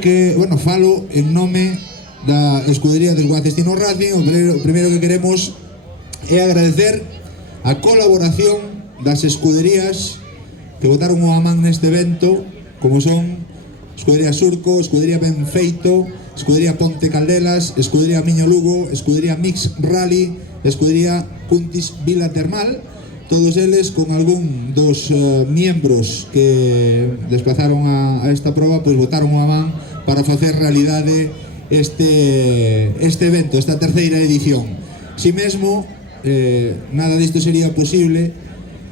Que, bueno, falo en nome da escudería del Guacestino Racing. O primeiro que queremos é agradecer a colaboración das escuderías que botaron unha man neste evento, como son Escudería Surco, Escudería Benfeito, Escudería Ponte Caldelas, Escudería Miño Lugo, Escudería Mix Rally, Escudería Cuntis Vila Termal. Todos eles con algún dos miembros que desplazaron a esta proba, pois botaron unha man para facer realidade este evento, esta terceira edición. Si mesmo, nada disto sería posible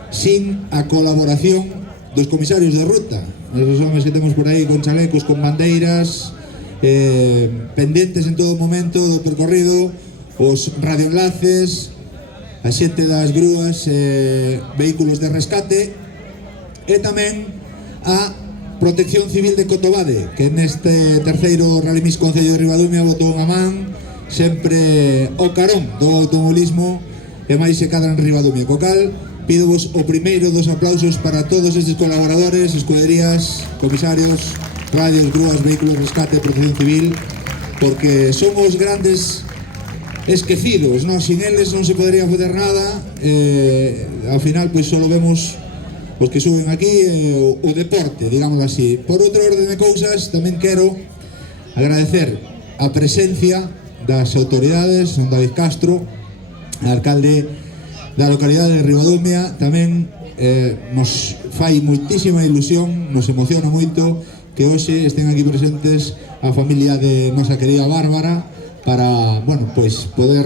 sin a colaboración dos comisarios de ruta, esos homens que temos por aí con chalecos, con bandeiras, pendentes en todo momento do percorrido, os radioenlaces, a xente das grúas, vehículos de rescate, e tamén a Protección Civil de Cotobade, que neste terceiro Rally Mix Concello de Ribadumia botou unha man sempre ao carón do automobilismo e máis se cadra en Ribadumia. Co cal, pídovos o primeiro dos aplausos para todos estes colaboradores, escuderías, comisarios, radios, grúas, vehículos de rescate, Protección Civil, porque son os grandes esquecidos, non? Sin eles non se podería fazer nada. Ao final, pois, só vemos os que suben aquí o deporte, digamos así. Por outro orden de cousas, tamén quero agradecer a presencia das autoridades, don David Castro, alcalde da localidade de Ribadumia. Tamén nos fai moitísima ilusión, nos emociona moito que hoxe estén aquí presentes a familia de nosa querida Bárbara, para, bueno, pois poder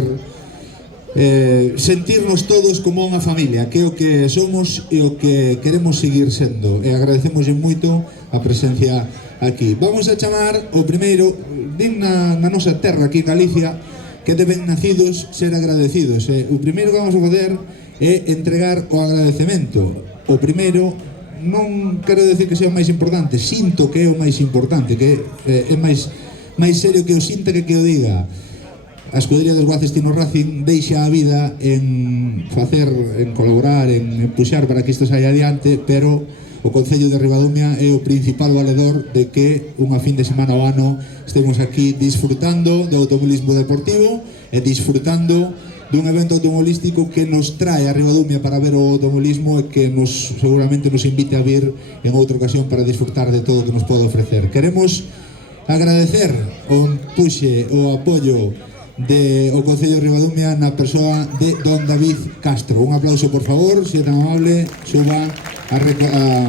sentirnos todos como unha familia, que é o que somos e o que queremos seguir sendo, e agradecemos moito a presencia aquí. Vamos a chamar o primeiro, din na nosa terra aquí en Galicia, que deben nacidos ser agradecidos. O primeiro que vamos a fazer é entregar o agradecemento. O primeiro, non quero decir que sea o máis importante, sinto que é o máis importante, que é máis serio que o sinta que o diga. A escudería dos Guacestino Racing deixa a vida en facer, en colaborar, en puxar para que isto saia adiante, pero o Concello de Ribadumia é o principal valedor de que unha fin de semana ao ano estemos aquí disfrutando do automobilismo deportivo e disfrutando dun evento automobilístico que nos trae a Ribadumia para ver o automobilismo e que seguramente nos invite a vir en outra ocasión para disfrutar de todo o que nos pode ofrecer. Queremos agradecer o empuxe, o apoio do Concello de Ribadumia na persoa de don David Castro. Un aplauso, por favor, se é tan amable, suba a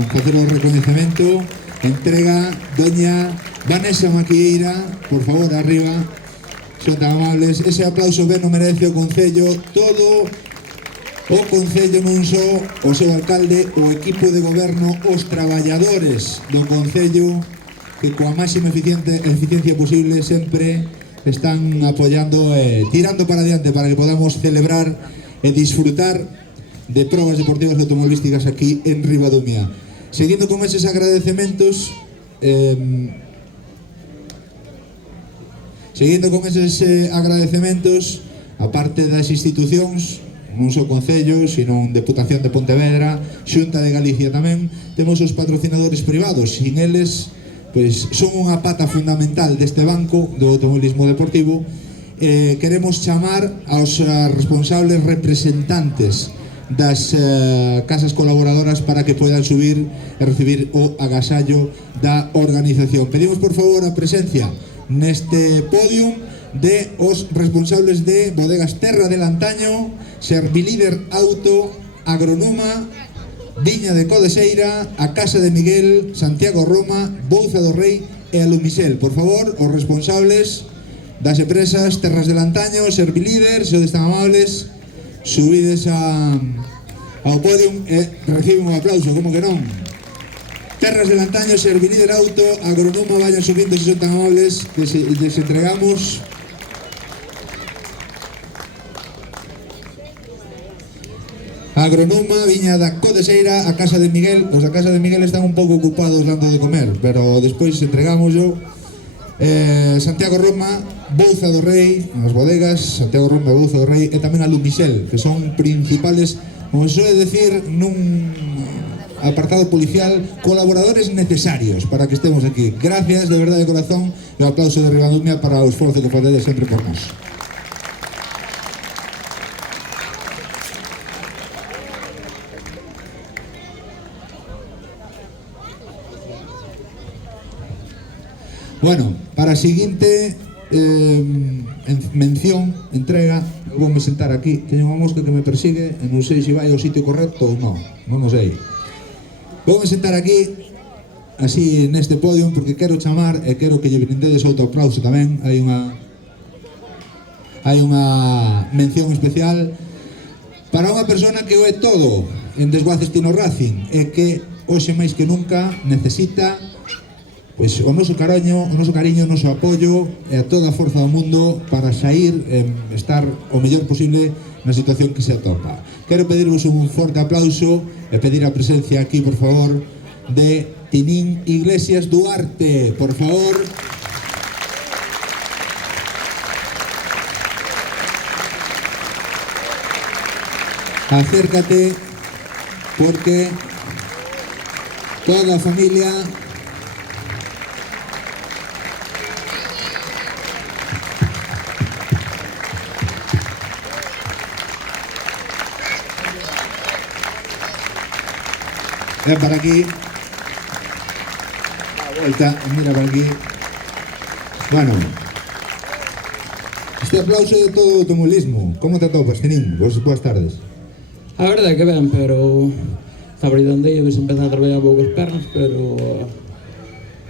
facer o recoñecemento. Entrega doña Vanessa Maquieira, por favor, arriba, se tan amables. Ese aplauso ben o merece o Concello, todo o Concello, non só o seu alcalde, o equipo de goberno, os traballadores do Concello, que coa máxima eficiencia posible sempre están apoyando e tirando para adiante para que podamos celebrar e disfrutar de probas deportivas automobilísticas aquí en Ribadumia. Seguindo con eses agradecementos, aparte das institucións, non só Concello, sino Deputación de Pontevedra, Xunta de Galicia tamén, temos os patrocinadores privados. Sin eles, pois, son unha pata fundamental deste banco do automobilismo deportivo. Queremos chamar aos responsables representantes das casas colaboradoras para que poidan subir e recibir o agasallo da organización. Pedimos, por favor, a presencia neste podium de os responsables de Bodegas Terra del Antaño, Servilíder Auto, Agronoma, Viña de Codeseira, a Casa de Miguel, Santiago Roma, Bouza do Rei e a Lumisel. Por favor, os responsables das empresas Terras del Antaño, Servilíder, se están amables, subides ao podium e reciben un aplauso, como que non? Terras del Antaño, Servilíder Auto, Agronoma, vayan subindo se son tan amables, que les entregamos. Agronoma, Viña da Codeseira, a Casa de Miguel. Os da Casa de Miguel están un pouco ocupados dando de comer, pero despois entregamos yo. Santiago Roma, Bouza do Rei, as bodegas Santiago Roma e Bouza do Rei, e tamén a Lumisel, que son principales, como se suele decir nun apartado policial, colaboradores necesarios para que estemos aquí. Gracias, de verdade, de corazón, e o aplauso de Ribadumia para o esforzo que facedes sempre por nós. Bueno, para a seguinte mención, entrega, vou me sentar aquí. Teño unha mosca que me persigue e non sei se vai ao sitio correcto ou non o sei. Vou me sentar aquí, así neste podio, porque quero chamar e quero que lle brindedes outro aplauso tamén. Hai unha mención especial para unha persona que o é todo en Desguaces Tino Racing e que hoxe máis que nunca necesita pois o noso cariño, o noso apoio e a toda a forza do mundo para sair e estar o mellor posible na situación que se atopa. Quero pedirvos un forte aplauso e pedir a presencia aquí, por favor, de Tinín Iglesias Duarte, por favor. Acércate, porque toda a familia ven para aquí, la vuelta, mira para aquí. Bueno, este aplauso de todo o automobilismo, como te atopas, Tinín? Boas tardes. A verdade é que ben, pero está brillando aí, a ver se empezan a traballar un pouco as pernas, pero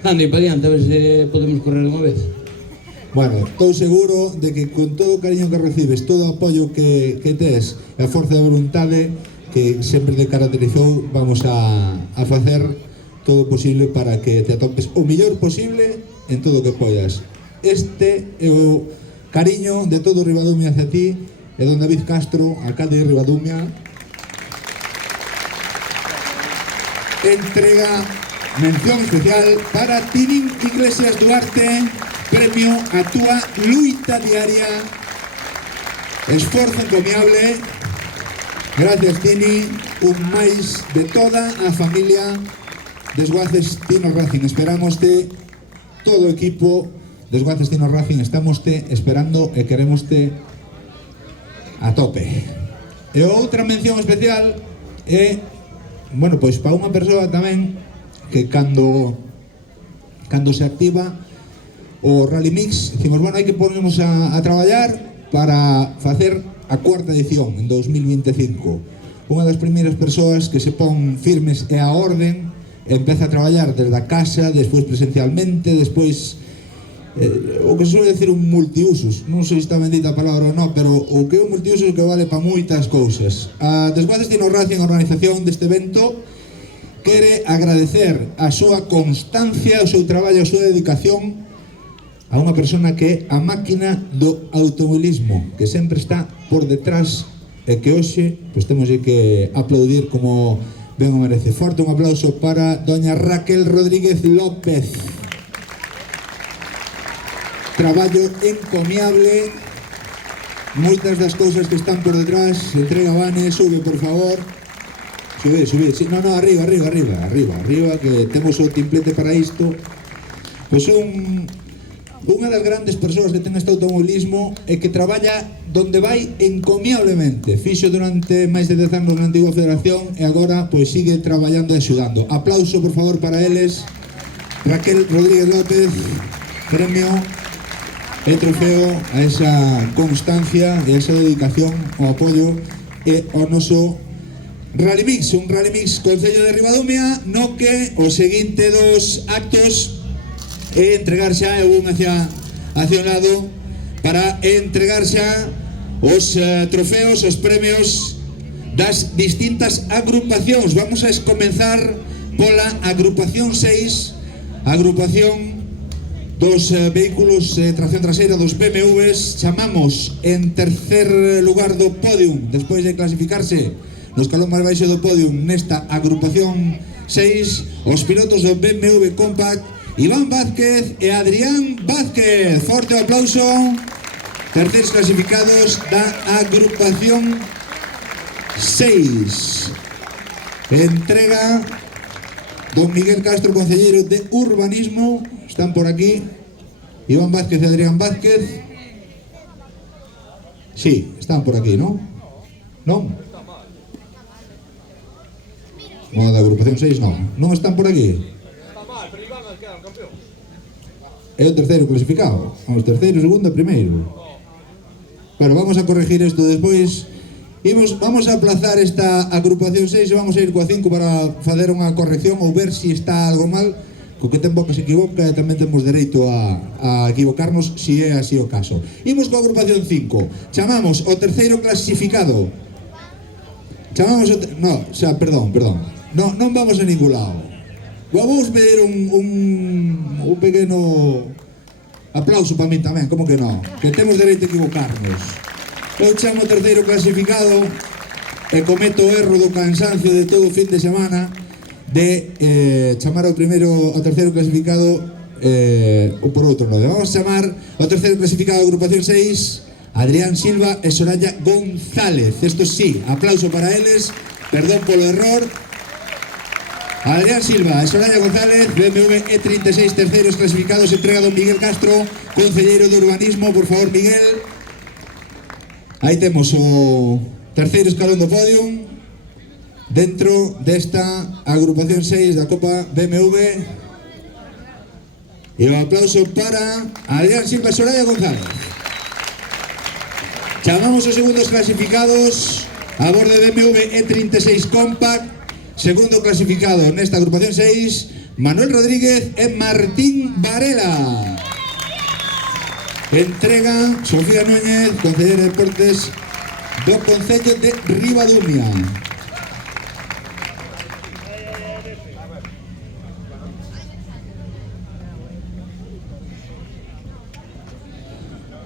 ando para diante, a ver se podemos correr unha vez. Bueno, estou seguro de que con todo o cariño que recibes, todo o apoio que tes e a forza de voluntade que sempre te caracterizou, vamos a facer todo o posible para que te atopes o mellor posible en todo o que poidas. Este é o cariño de todo Ribadumia hacia ti e don David Castro, alcalde de Ribadumia, entrega mención especial para Tinín Iglesias Duarte, premio a túa luita diaria, esforzo encomiable. Gracias, Tini, un máis de toda a familia Desguaces Tino Racing. Esperámoste, todo o equipo Desguaces Tino Racing, estámoste esperando e queremoste a tope. E outra mención especial é, bueno, pois para unha persoa tamén que cando se activa o Rally Mix, decimos, bueno, hai que ponernos a traballar para facer a cuarta edición en 2025. Unha das primeiras persoas que se pon firmes é a orden, empeza a traballar desde a casa, despois presencialmente, despois o que se suele decir un multiusos. Non sei se está bendita a palabra ou non, pero o que é un multiusos que vale para moitas cousas. A Desguaces Tino Racing, a organización deste evento, quere agradecer a súa constancia, o seu traballo, a súa dedicación a unha persona que é a máquina do automobilismo, que sempre está por detrás e que hoxe pois temos que aplaudir como ben o merece. Forte un aplauso para doña Raquel Rodríguez López. Traballo encomiable, moitas das cousas que están por detrás. Entrega Vane, sube por favor. Sube, no, arriba, que temos o timplete para isto. Pois unha das grandes persoas que ten este automobilismo e que traballa donde vai encomiablemente. Fixo durante máis de 10 anos na antiga federación e agora pois sigue traballando e axudando. Aplauso, por favor, para eles. Raquel Rodríguez López, premio e trofeo a esa constancia e a esa dedicación, ao apoio e ao noso Rally Mix, un Rally Mix Concello de Ribadumia, no que o seguinte dos actos e entregar xa un hacia un lado para entregar xa os trofeos, os premios das distintas agrupacións. Vamos a comenzar pola agrupación 6, agrupación dos vehículos tracción traseira dos BMWs. Chamamos en tercer lugar do podium, despois de clasificarse no escalón máis baixo do podium nesta agrupación 6, os pilotos do BMW Compact Iván Vázquez e Adrián Vázquez. Forte aplauso. Terceiros clasificados da agrupación 6. Entrega don Miguel Castro, concelleiro de Urbanismo, están por aquí. Iván Vázquez e Adrián Vázquez. Sí, están por aquí, ¿no? ¿Non? Bueno, da agrupación 6 non. Non están por aquí? É o terceiro clasificado. Os terceiro, segundo e primeiro. Bueno, vamos a corregir isto despois. Vamos a aplazar esta agrupación 6 e vamos a ir coa 5 para fazer unha corrección ou ver se está algo mal. Co que ten boca se equivoca e tamén temos dereito a equivocarnos se é así o caso. Imos coa agrupación 5. Chamamos o terceiro clasificado. Chamamos o... perdón. Non vamos a ningún lado. Vamos pedir un pequeno aplauso para mí tamén, como que non? Que temos dereito a equivocarnos. Eu chamo o terceiro clasificado e cometo o erro do cansancio de todo o fin de semana de chamar ao terceiro clasificado ou por outro lado. Vamos a chamar ao terceiro clasificado da agrupación 6, Adrián Silva e Soraya González. Esto sí, aplauso para eles, perdón polo error. Adrián Silva e Soraya González, BMW E36, terceiros clasificados, entrega don Miguel Castro, concelleiro de Urbanismo. Por favor, Miguel. Aí temos o terceiro escalón do podium dentro desta agrupación 6 da Copa BMW. E o aplauso para Adrián Silva e Soraya González. Chamamos os segundos clasificados a bordo de BMW E36 Compact. Segundo clasificado nesta agrupación 6, Manuel Rodríguez e Martín Varela. Entrega Sofía Núñez, concellera de Deportes do Concello de Ribadumia.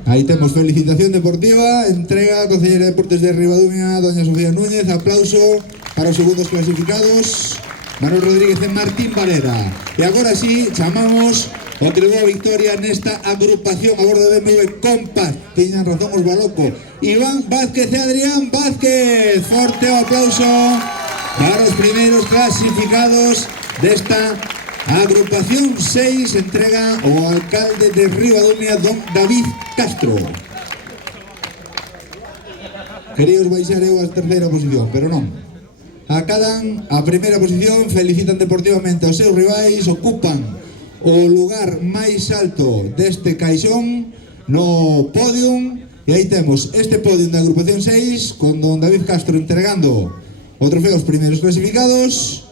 Aí temos felicitación deportiva, entrega concellera de Deportes de Ribadumia, doña Sofía Núñez. Aplauso para os segundos clasificados, Manuel Rodríguez e Martín Varela. E agora sí, chamamos o que levou a victoria nesta agrupación a bordo de BMW Compact. Tiñan razón os Baloco, Iván Vázquez e Adrián Vázquez. Forte o aplauso para os primeiros clasificados desta agrupación 6. Entrega o alcalde de Ribadumia, don David Castro. Queríos baixar eu a terceira posición, pero non. Acadan a primeira posición, felicitan deportivamente aos seus rivais, ocupan o lugar máis alto deste caixón no podium. E aí temos este podium da agrupación 6 con don David Castro entregando o trofeo aos primeiros clasificados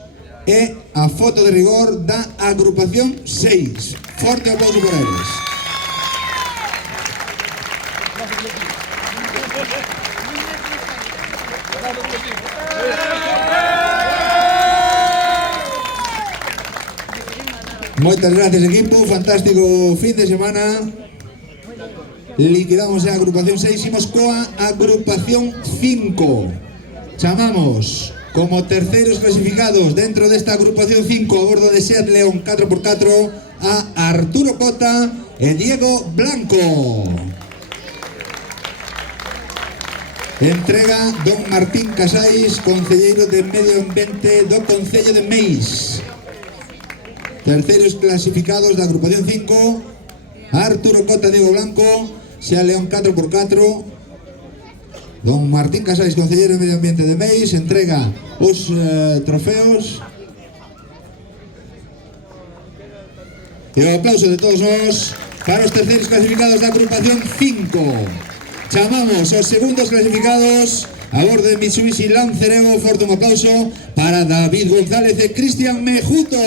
e a foto de rigor da agrupación 6. Forte aplauso por eles. Moitas gracias, equipo, fantástico fin de semana. Liquidamos a agrupación 6, imos coa agrupación 5. Chamamos como terceiros clasificados dentro desta agrupación 5 a bordo de Seat León 4x4 a Arturo Cota e Diego Blanco. Entrega don Martín Casais, concelleiro de Medio Ambiente do Concello de Meis. Terceiros clasificados da agrupación 5, Arturo Cota, Diego Blanco, Seat León 4x4. Don Martín Casais, concelleiro de Medio Ambiente de Meis, entrega os trofeos. E o aplauso de todos nós para os terceiros clasificados da agrupación 5. Chamamos os segundos clasificados a bordo de Mitsubishi Lancer Evo. Forte un aplauso para David González e Cristian Mejuto.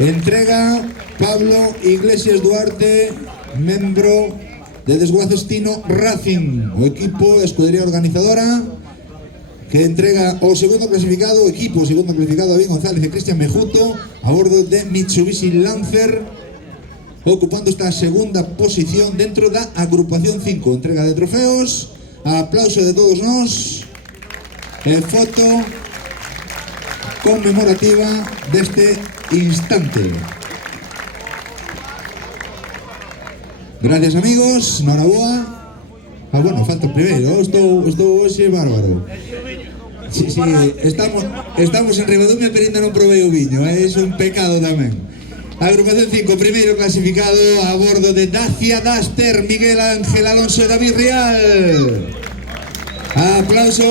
Entrega Pablo Iglesias Duarte, membro de Desguaces Tino Racing, o equipo de escudería organizadora, que entrega o segundo clasificado, segundo clasificado, David González e Cristian Mejuto a bordo de Mitsubishi Lancer, ocupando esta segunda posición dentro da agrupación 5. Entrega de trofeos, aplauso de todos nós e foto conmemorativa deste instante. Gracias, amigos, noraboa. Bueno, falta o primeiro, estou hoxe bárbaro. Sí, estamos en Ribadumia, pero ainda non provei o viño, é un pecado tamén. Agrupación 5, primeiro clasificado a bordo de Dacia Duster, Miguel Ángel Alonso e David Rial. Aplauso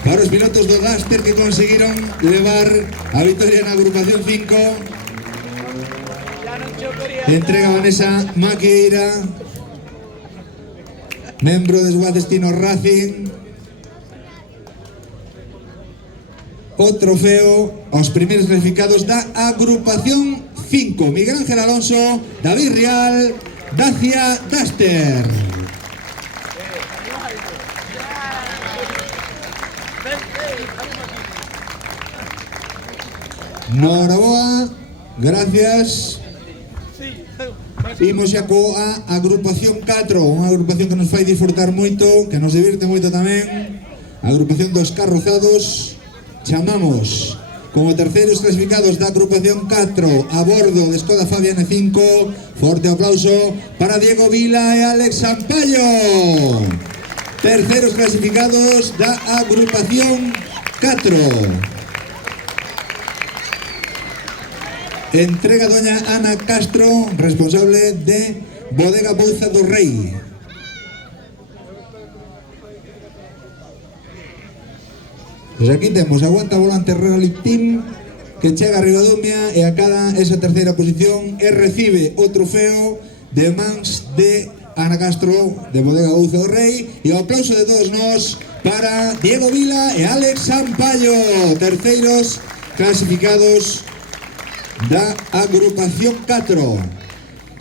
para os pilotos do Duster que conseguiron levar a victoria na agrupación 5. Entrega Vanessa Maqueira, membro de Squad Destino Racing, o trofeo aos primeiros clasificados da agrupación 5, Miguel Ángel Alonso, David Rial, Dacia Duster. Noraboa, gracias. Imos xa coa agrupación 4, unha agrupación que nos fai disfrutar moito, que nos divirte moito tamén. A agrupación dos carrozados. Chamamos como terceiros clasificados da agrupación 4 a bordo de Skoda Fabia N5. Forte aplauso para Diego Vila e Alex Sampaio. Terceiros clasificados da agrupación 4. Entrega doña Ana Castro, responsable de Bodega Bouza do Rei. Pois aquí temos Aguanta Volante Rally Team, que chega a Ribadumia e acada esa terceira posición e recibe o trofeo de mans de Ana Castro de Bodega Bouza do Rei. E o aplauso de todos nós para Diego Vila e Alex Sampaio, terceiros clasificados da agrupación 4.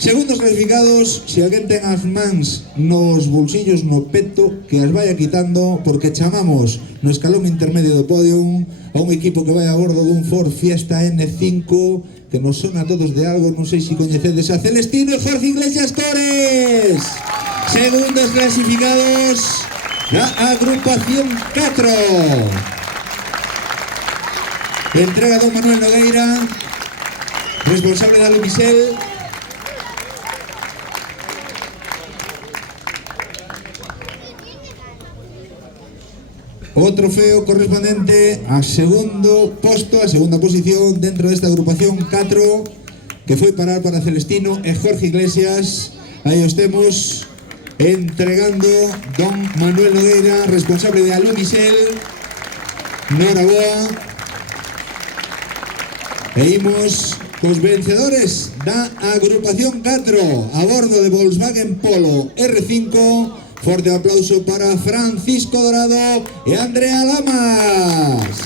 Segundos clasificados, se alguén ten as mans nos bolsillos no peto, que as vaya quitando, porque chamamos no escalón intermedio do podium a un equipo que vai a bordo dun Ford Fiesta N5 que nos sona a todos de algo, non sei se coñecedes a Celestino e Jorge Iglesias Cores. Segundos clasificados da agrupación 4. Entrega don Manuel Nogueira, responsable da Lumisel. O trofeo correspondente a segundo posto, a segunda posición dentro desta agrupación 4, que foi parar para Celestino e Jorge Iglesias. Aí os temos entregando don Manuel Nogueira, responsable de Alumisel. Noraboa. E imos cos vencedores da agrupación 4 a bordo de Volkswagen Polo R5. Forte aplauso para Francisco Dorado e Andrea Lamas.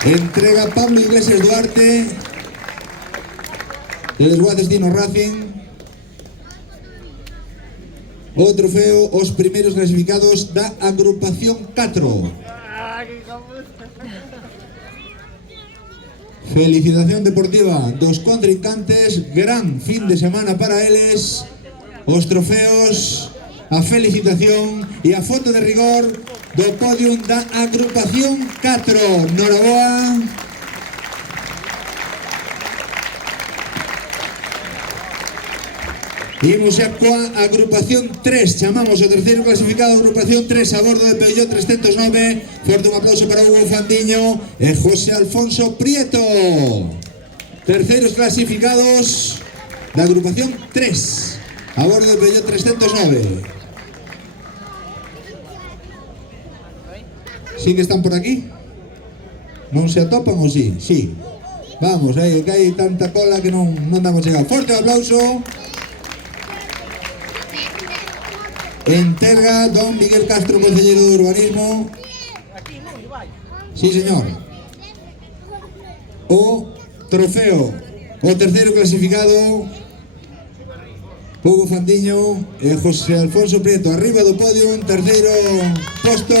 Entrega Pablo Iglesias Duarte de Squad Destino Racing. O trofeo aos primeiros clasificados da agrupación 4. Felicitación deportiva dos contrincantes, gran fin de semana para eles. Os trofeos, a felicitación e a foto de rigor do podium da agrupación 4. Noraboa. Imos xa coa agrupación 3. Chamamos o terceiro clasificado, agrupación 3 a bordo de Peugeot 309. Forte un aplauso para Hugo Fandiño e José Alfonso Prieto. Terceiros clasificados da agrupación 3 a bordo de Peugeot 309. Sí que están por aquí? Non se atopan ou sí? Sí. Vamos, que hai tanta cola que non damos chegar. Forte aplauso. Entrega don Miguel Castro, concelleiro de Urbanismo. Sí, señor. O trofeo, o terceiro clasificado, Hugo Fandiño e José Alfonso Prieto, arriba do podium, terceiro posto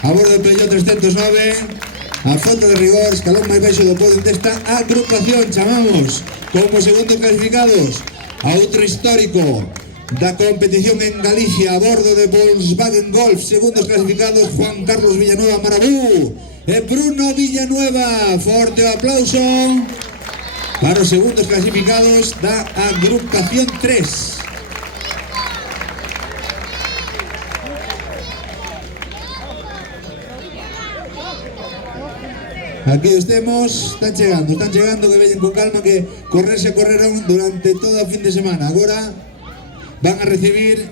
a bordo do Peugeot 309. A foto de rigor, escalón máis baixo do podium desta agrupación. Chamamos como segundos clasificados a outro histórico da competición en Galicia a bordo de Volkswagen Golf. Segundos clasificados Juan Carlos Villanueva Marabú e Bruno Villanueva. Forte aplauso para os segundos clasificados da agrupación 3. Aquí estemos, están chegando, que veñen con calma, que correrse correron durante todo o fin de semana. Agora van a recibir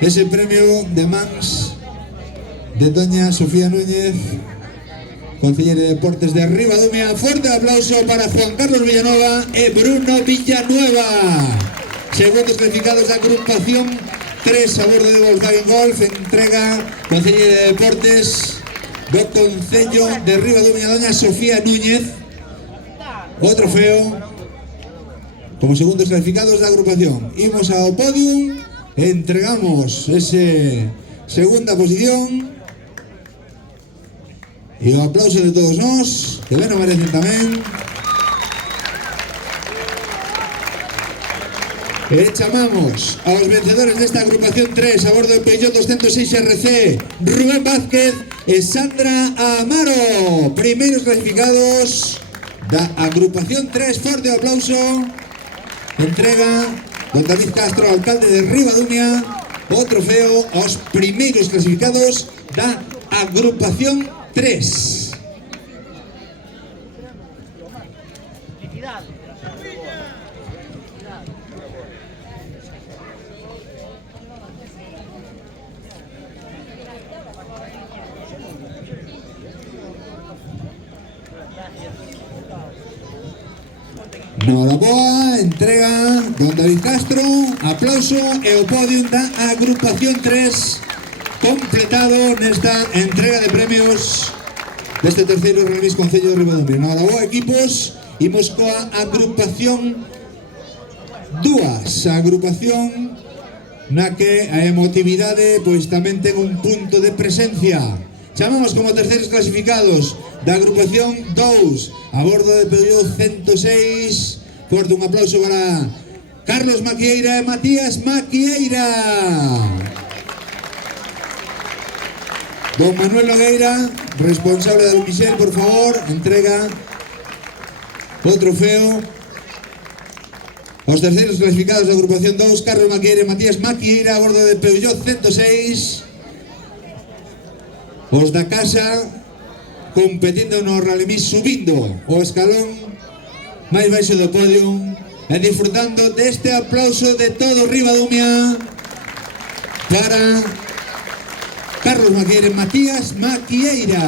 ese premio de mans de doña Sofía Núñez, Concelleira de Deportes de Ribadumia. Fuerte aplauso para Juan Carlos Villanova e Bruno Villanueva, segundos clasificados da agrupación 3 a bordo de Volkswagen Golf. Entrega Concelleira de Deportes do Concello de Ribadumia, doña Sofía Núñez, o trofeo como segundos clasificados da agrupación. Imos ao podium, entregamos ese segunda posición e o aplauso de todos nós, que ben o merecen tamén. E chamamos aos vencedores desta agrupación 3 a bordo do Peugeot 206 RC, Rubén Vázquez e Sandra Amaro, primeiros clasificados da agrupación 3. Forte aplauso. Entrega don David Castro, alcalde de Ribadumia, o trofeo aos primeiros clasificados da agrupación 3. Noraboa, entrega don David Castro, aplauso e o podium da agrupación 3 completado nesta entrega de premios deste terceiro Remis Concello de Ribadumia. Noraboa, equipos. Imos coa agrupación 2, a agrupación na que a emotividade pois tamén ten un punto de presencia. Chamamos como terceiros clasificados da agrupación 2 a bordo de Peugeot 106. Forte un aplauso para Carlos Maquieira e Matías Maquieira. Don Manuel Nogueira, responsable da Lumisel, por favor, entrega o trofeo aos terceiros clasificados da agrupación 2, Carlos Maquieira e Matías Maquieira a bordo de Peugeot 106. Os da casa competindo no Rally Mix, subindo o escalón máis baixo do podium e disfrutando deste aplauso de todo Ribadumia para Carlos Maquieira e Matías Maquieira.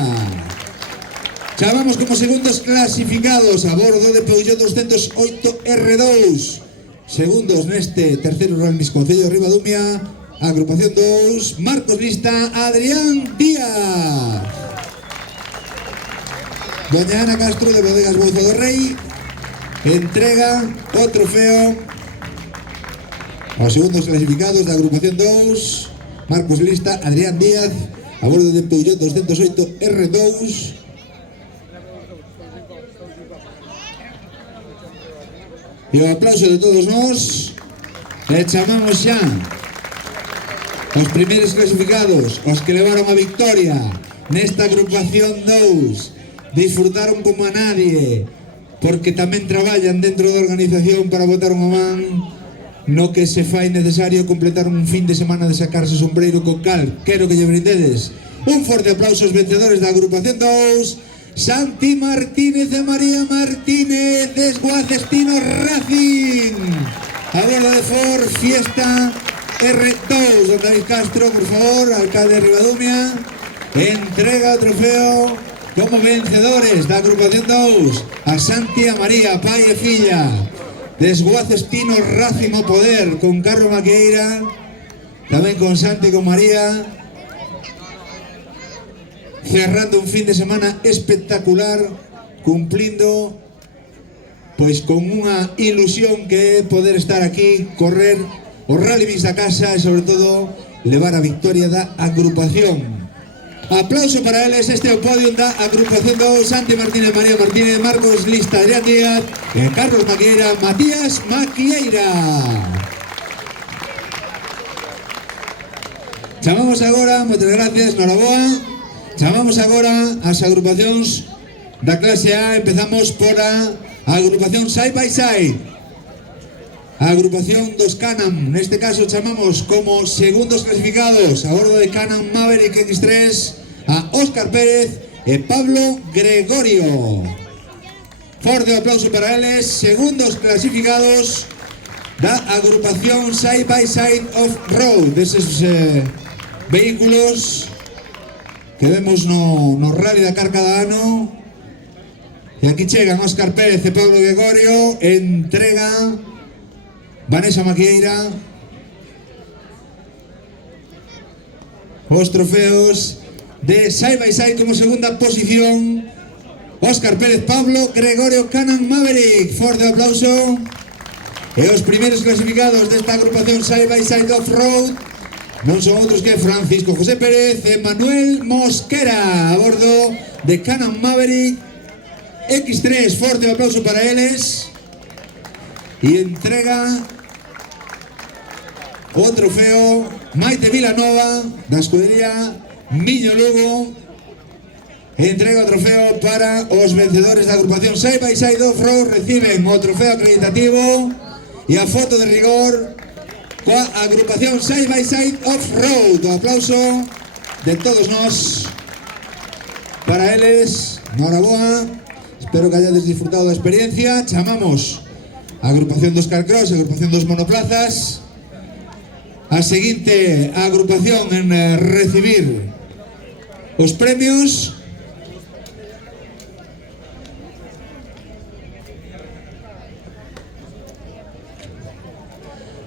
Chamamos como segundos clasificados a bordo de Peugeot 208 R2, segundos neste terceiro Rally Mix Concello de Ribadumia, agrupación 2, Marcos Lista, Adrián Díaz. Doña Ana Castro de Bodegas Bouza do Rei entrega o trofeo aos segundos clasificados da agrupación 2, Marcos Lista, Adrián Díaz, a bordo de Peugeot 208 R2. E o aplauso de todos nós. E chamamos xa os primeiros clasificados, os que levaron a victoria nesta agrupación 2. Disfrutaron como a nadie, porque tamén traballan dentro da organización para botar unha man no que se fai necesario completar un fin de semana de sacarse sombreiro co cal. Quero que lle brindedes un forte aplauso aos vencedores da agrupación 2, Santi Martínez e María Martínez de Esguacestino Racing, a bordo de Ford Fiesta R2. Don David Castro, por favor, alcalde de Ribadumia, entrega o trofeo como vencedores da agrupación 2 a Santi e a María, pai e filla de Esguacestino Racing o poder, con Carlos Maquieira, tamén con Santi e con María, cerrando un fin de semana espectacular, cumplindo pois con unha ilusión que é poder estar aquí, correr o Rally Mix da casa e sobre todo levar a victoria da agrupación. Aplauso para eles. Este é o podium da agrupación 2, Santi Martínez, María Martínez, Marcos Lista, Adrián Díaz e Carlos Maquieira, Matías Maquieira. Chamamos agora, moitas gracias, noraboa. Chamamos agora as agrupacións da clase A. Empezamos por a agrupación Side by Side, a agrupación dos Can-Am. Neste caso chamamos como segundos clasificados a bordo de Can-Am Maverick X3 a Óscar Pérez e Pablo Gregorio. Forte aplauso para eles, segundos clasificados da agrupación Side by Side Off-Road, deses vehículos que vemos no Rally Dakar cada ano. E aquí chegan Óscar Pérez e Pablo Gregorio, entrega Vanessa Maquieira os trofeos de Side by Side. Como segunda posición, Óscar Pérez, Pablo Gregorio, Can-Am Maverick. Forte aplauso. E os primeiros clasificados desta agrupación Side by Side Off-Road non son outros que Francisco José Pérez e Manuel Mosquera a bordo de Can-Am Maverick X3. Forte aplauso para eles. E entrega o trofeo Maite Vilanova da escudería Miño Lugo. Entrega o trofeo para os vencedores da agrupación Side by Side Off-Road. Reciben o trofeo acreditativo e a foto de rigor coa agrupación Side by Side Off-Road. O aplauso de todos nós para eles. Noraboa, espero que hayades disfrutado da experiencia. Chamamos a agrupación dos Carcross, a agrupación dos monoplazas, a seguinte agrupación en recibir os premios.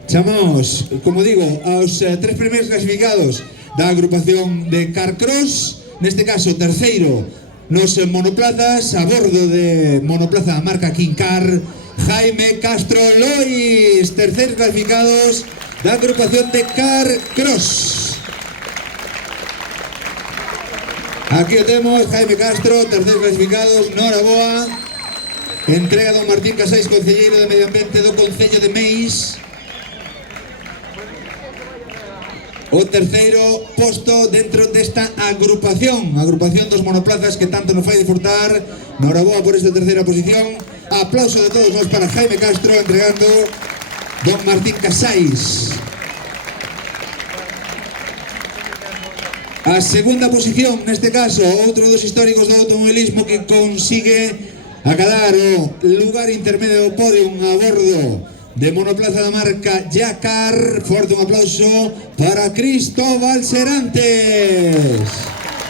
Chamamos, como digo, aos tres primeiros clasificados da agrupación de Carcross, neste caso terceiro nos monoplazas, a bordo de monoplaza da marca King-Car, Jaime Castro Lois. Terceiros clasificados da agrupación de Carcross. Aquí o temos, Jaime Castro, terceiros clasificados. Noraboa. Entrega don Martín Casais, concelleiro de Medio Ambiente do Concello de Meis. O terceiro posto dentro desta agrupación dos monoplazas que tanto nos fai disfrutar. Noraboa por esta terceira posición. Aplauso de todos nós para Jaime Castro, entregando don Martín Casais. A segunda posición, neste caso, outro dos históricos do automobilismo que consigue acadar o lugar intermedio do podium a bordo de monoplaza da marca Yakar. Forte un aplauso para Cristóbal Serantes,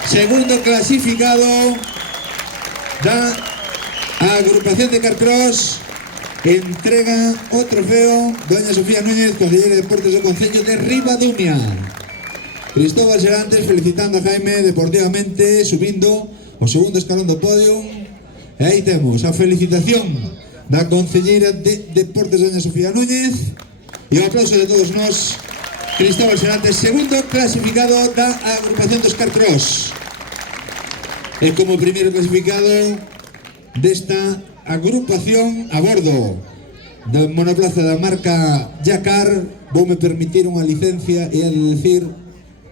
segundo clasificado da agrupación de Carcross. Entrega o trofeo doña Sofía Núñez, concelleira de Deportes do Concello de Ribadumia. Cristóbal Serantes felicitando a Jaime deportivamente, subindo o segundo escalón do podium. E aí temos a felicitación da concelleira de Deportes doña Sofía Núñez e o aplauso de todos nós. Cristóbal Serantes, segundo clasificado da agrupación dos Carcross. E como primeiro clasificado desta agrupación a bordo da monoplaza da marca Yakar, voume permitir unha licencia e a de decir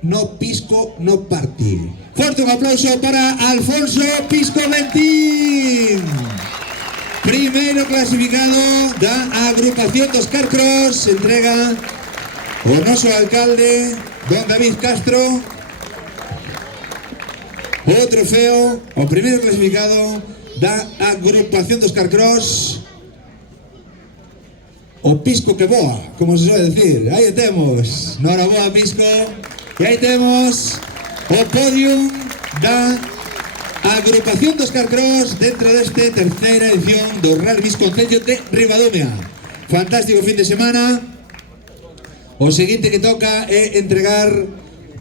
no pisco, no party. Forte un aplauso para Alfonso Pisco Ventín, primeiro clasificado da agrupación dos Carcross. Entrega o noso alcalde, don David Castro, o trofeo, o primeiro clasificado da agrupación dos Carcross. O pisco que boa, como se suele decir. Aí temos, noraboa Pisco. E aí temos o podium da agrupación dos Carcross dentro deste terceira edición do Rally Bis Concello de Ribadumia. Fantástico fin de semana. O seguinte que toca é entregar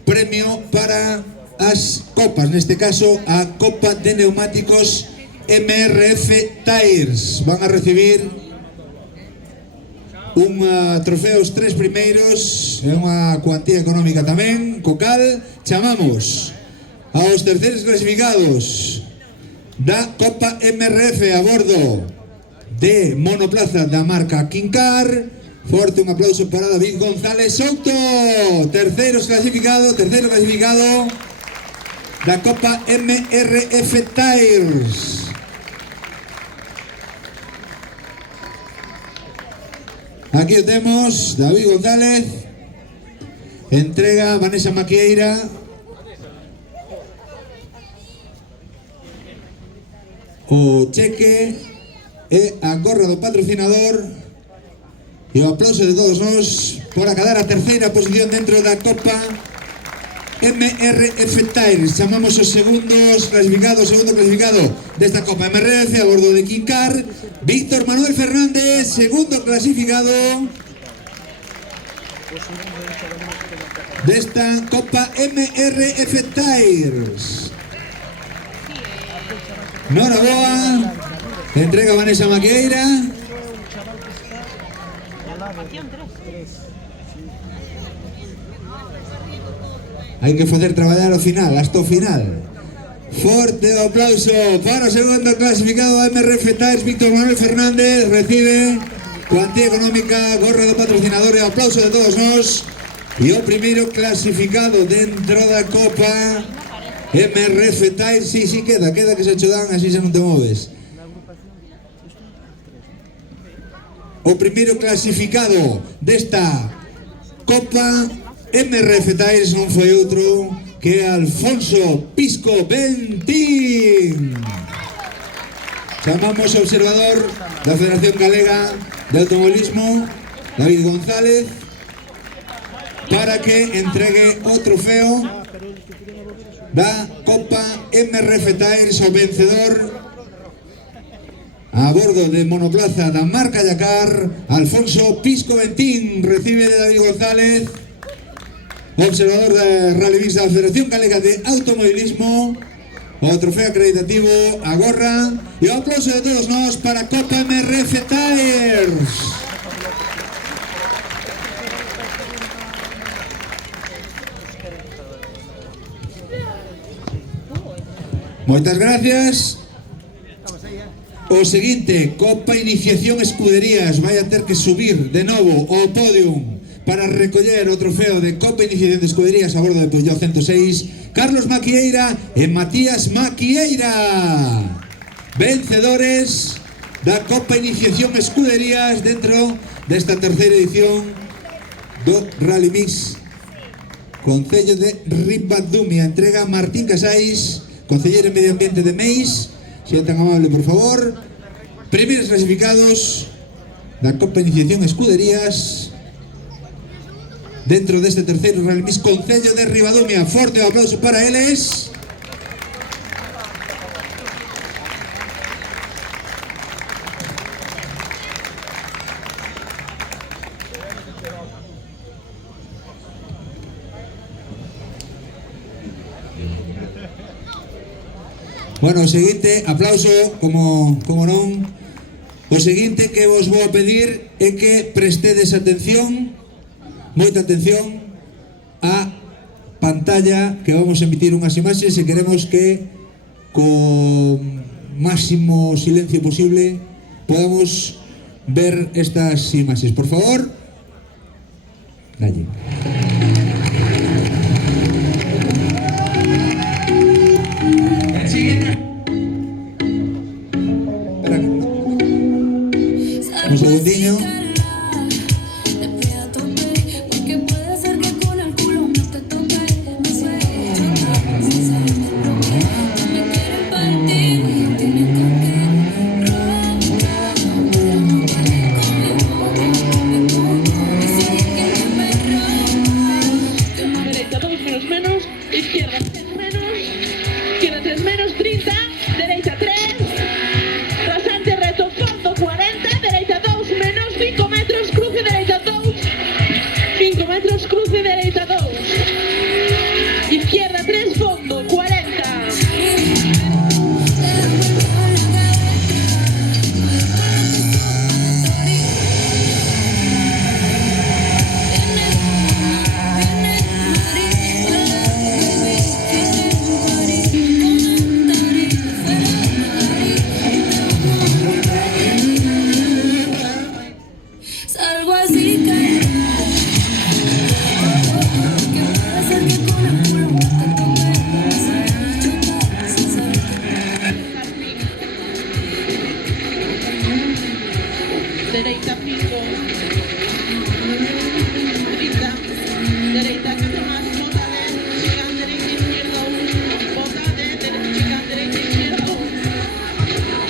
premio para as copas, neste caso a Copa de Neumáticos MRF Tires. Van a recibir un trofeo os tres primeiros, é unha cuantía económica tamén, co cal chamamos aos terceiros clasificados da Copa MRF a bordo de monoplaza da marca King-Car. Forte un aplauso para David González Souto, terceiro clasificado da Copa MRF Tires. Aquí o temos, David González. Entrega Vanessa Maquieira. o cheque e a gorra do patrocinador e o aplauso de todos nós por acadar a terceira posición dentro da Copa MRF Tires. Chamamos os segundo clasificado desta Copa MRF a bordo de Quincar, Víctor Manuel Fernández, segundo clasificado desta Copa MRF Tires. Noraboa, entrega Vanessa Maquieira. Hai que facer traballar ao final, hasta o final. Forte aplauso para o segundo clasificado da MRF Tires, Víctor Manuel Fernández. Recibe cuantía económica, gorra do patrocinador e aplauso de todos nós. E o primeiro clasificado dentro da Copa MRF Tires. Sí, queda que se cho dan, así se non te moves. O primeiro clasificado desta Copa MRF Tires non foi outro que Alfonso Pisco Bentín. Chamamos ao observador da Federación Galega de Automovilismo, David González, para que entregue o trofeo da Copa MRF Tires ao vencedor a bordo de monoplaza da marca Yacar, Alfonso Pisco Bentín. Recibe de David González, observador da Rally Mix da Federación Galega de Automovilismo, o trofeo acreditativo, a gorra e o aplauso de todos nós para a Copa MRF Tires. Moitas gracias. O seguinte, Copa Iniciación Escuderías, vai a ter que subir de novo ao podium para recoller o trofeo de Copa Iniciación de Escuderías a bordo de Peugeot 106, Carlos Maquieira e Matías Maquieira, vencedores da Copa Iniciación Escuderías dentro desta terceira edición do Rally Mix Concello de Ribadumia. Entrega Martín Casais, concelleiro en Medio Ambiente de Meis. Si tan amable, por favor. Primeiros clasificados da Copa Iniciación Escuderías dentro deste terceiro Rally Mix Concello de Ribadumia. Forte aplauso para eles. Bueno, o seguinte, aplauso, como non. O seguinte que vos vou a pedir é que prestedes atención, moita atención, a pantalla que vamos a emitir unhas imaxes e queremos que con máximo silencio posible podamos ver estas imaxes. Por favor, dalle. Un segundinho. Derecha 2 menos, izquierda 3 menos, izquierda 3 menos, 30, derecha 3, rasante reto, fondo 40, derecha 2 menos, 5 metros, cruce derecha 2, 5 metros, cruce derecha 2, izquierda 3, fondo 40. Salgo así, Derecha 5, 30, derecha 4 más, bota de, chican derecha izquierda 1, bota de, chican derecha izquierda 1.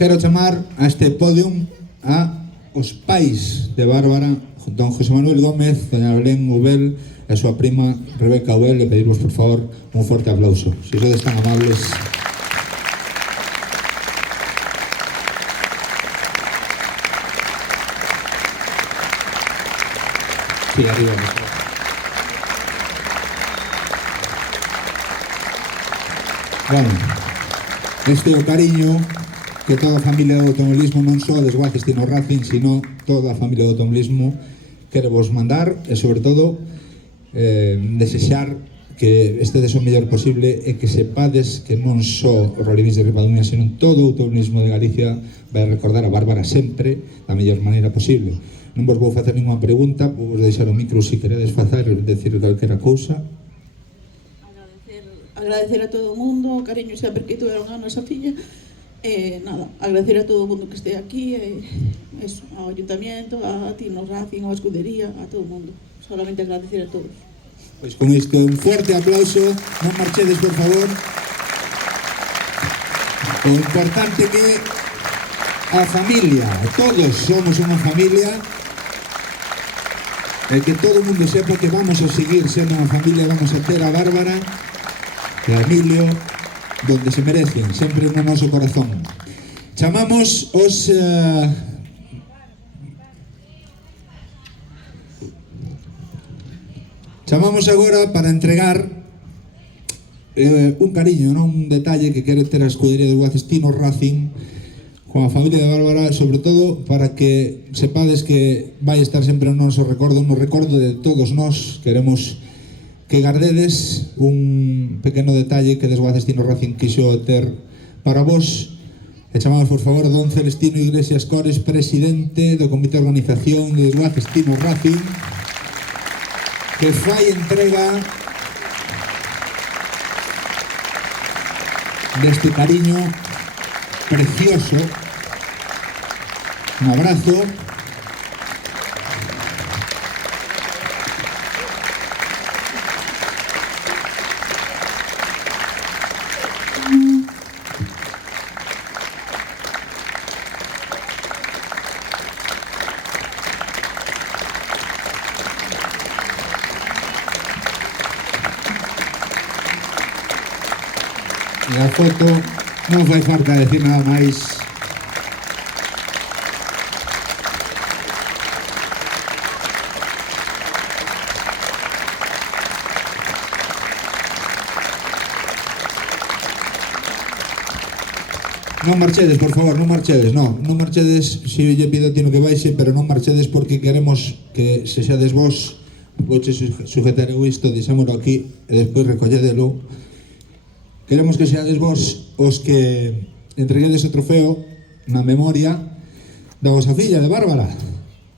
quero chamar a este podium a os pais de Bárbara, don José Manuel Gómez, doña Belén Ubel e a súa prima Rebeca Ubel, e pedirvos, por favor, un forte aplauso. Se sodes tan amables. Sí, arriba. Bueno, este é o cariño que toda a familia do automobilismo, non só a Desguaces Tino Racing, sino toda a familia do automobilismo quere vos mandar e, sobre todo, desexar que estedes o mellor posible e que sepades que non só o Rally Beach de Ripadumia, sino todo o automobilismo de Galicia vai recordar a Bárbara sempre da mellor maneira posible. Non vos vou facer ninguna pregunta, vou vos deixar o micro se queredes facer, decir calquera cousa. Agradecer a todo o mundo, o cariño sempre que tuveron a nosa filla. Nada, agradecer a todo o mundo que este aquí, eso, ao Ayuntamiento, a Tino Racing, a Escudería, a todo o mundo. Solamente agradecer a todos. Pois con isto, un forte aplauso, non marchedes, por favor. O importante que a familia, todos somos unha familia, e que todo o mundo sepa que vamos a seguir sendo unha familia, vamos a ter a Bárbara e a Emilio donde se merecen, sempre no noso corazón. Chamamos os chamamos agora para entregar un cariño, non? Un detalle que quere ter a escudería de Desguaces Tino Racing con a familia de Bárbara, sobre todo para que sepades que vai estar sempre no noso recordo, no recordo de todos nós. Queremos que gardedes un pequeno detalle que Desguaces Tino Racing quixo ter para vos. E chamamos, por favor, a don Celestino Iglesias Cores, presidente do Comité de Organización de Desguaces Tino Racing, que fai entrega deste cariño precioso. Un abrazo. E a foto non fai falta decir nada máis. Non marchedes, por favor, non marchedes, non marchedes, se lle pido a Tino que baixe, pero non marchedes porque queremos que se xades vos, vouche sujetar eu isto, deixámoslo aquí e despois recolledelo. Queremos que seades vos os que entreguedes o trofeo na memoria da vosa filla, de Bárbara.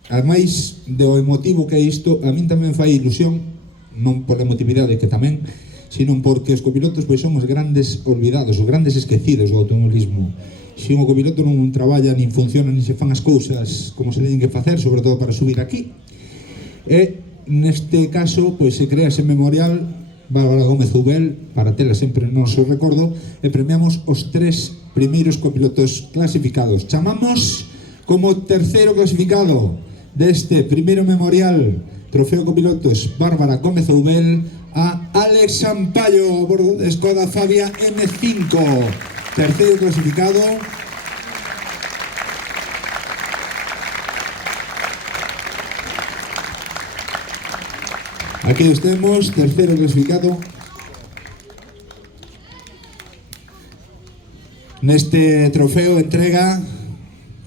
Ademais do emotivo que é isto, a min tamén fai ilusión, non por emotividade que tamén, sino porque os copilotos pois son os grandes olvidados, os grandes esquecidos do automobilismo. Se un copiloto non traballa, nin funciona, nin se fan as cousas como se teñen que facer, sobre todo para subir aquí. E neste caso, pois se crea ese memorial Bárbara Gómez Ubel, para tela sempre no noso recordo, e premiamos os 3 primeiros copilotos clasificados. Chamamos como terceiro clasificado deste primeiro memorial Trofeo Copilotos Bárbara Gómez Ubel a Alex Sampaio, a bordo de Skoda Fabia M5, terceiro clasificado. Aquí os temos, terceiro clasificado. Neste trofeo entrega,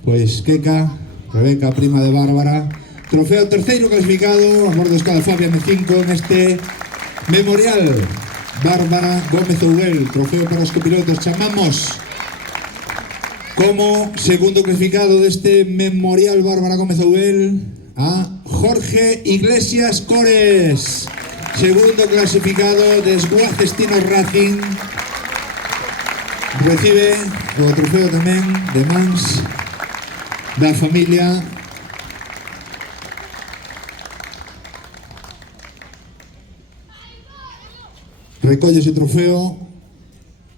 pois, Queca, Rebeca, prima de Bárbara. Trofeo terceiro clasificado, a bordo de Skoda Fabia M5, neste memorial Bárbara Gómez Ubel, trofeo para os copilotos. Chamamos como segundo clasificado deste memorial Bárbara Gómez Ubel a Jorge Iglesias Cores, segundo clasificado de Desguaces Tino Racing. Recibe o trofeo tamén de mans da familia. Recolle ese trofeo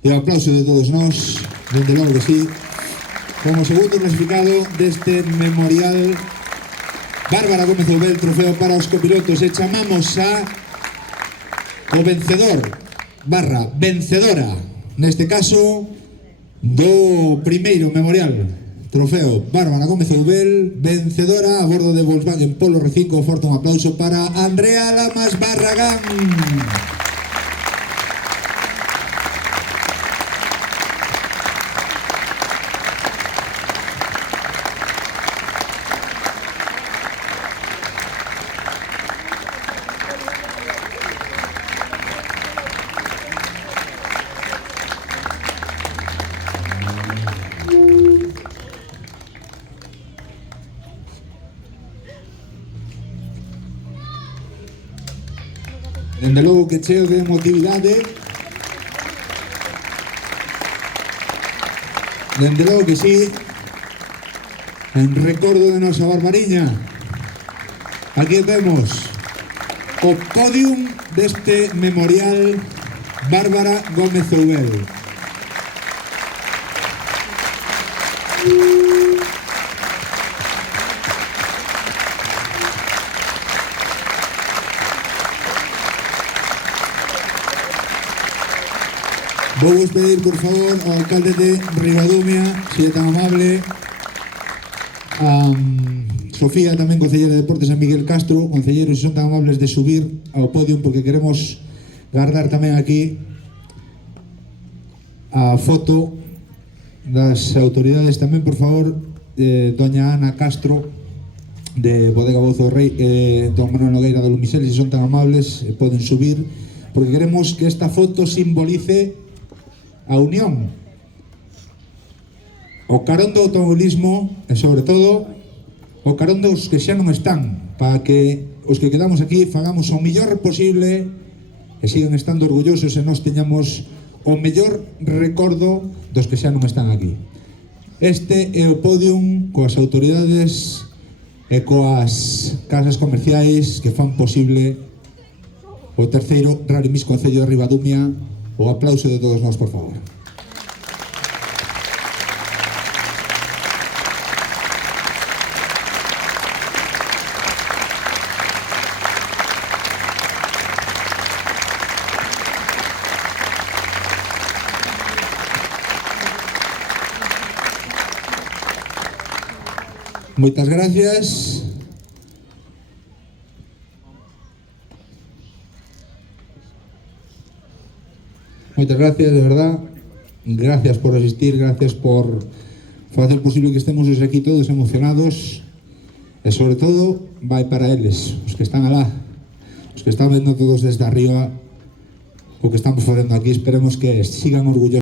e o aplauso de todos nós, dende logo que sí. como segundo clasificado deste memorial Bárbara Gómez Oubel, trofeo para os copilotos, e chamamos a o vencedor barra vencedora, neste caso do primeiro memorial, trofeo Bárbara Gómez Oubel, vencedora a bordo de Volkswagen Polo R5. Forte un aplauso para Andrea Lamas Barragán. Dende logo que cheo de emotividade, dende logo que sí, en recordo de nosa Barbariña. Aquí vemos o podium deste memorial Bárbara Gómez Oubel. Vou pedir, por favor, ao alcalde de Ribadumia, se é tan amable, a Sofía, tamén concellera de Deportes, a Miguel Castro, concelleiros, se son tan amables de subir ao podium, porque queremos guardar tamén aquí a foto das autoridades. Tamén, por favor, doña Ana Castro, de Bodega Bouzo Rei, don Manuel Nogueira de Lumisel, se son tan amables, poden subir, porque queremos que esta foto simbolice a unión, o carón do automobilismo e, sobre todo, o carón dos que xa non están, para que os que quedamos aquí fagamos o mellor posible e sigan estando orgullosos e nós teñamos o mellor recordo dos que xa non están aquí. Este é o podium coas autoridades e coas casas comerciais que fan posible o terceiro Rally Mix Concello de Ribadumia. O aplauso de todos nós, por favor. Moitas gracias. Moitas gracias, de verdad. Gracias por asistir, gracias por facer posible que estemos aquí todos emocionados. E sobre todo, vai para eles, os que están alá, os que están vendo todos desde arriba o que estamos facendo aquí. Esperemos que sigan orgullosos.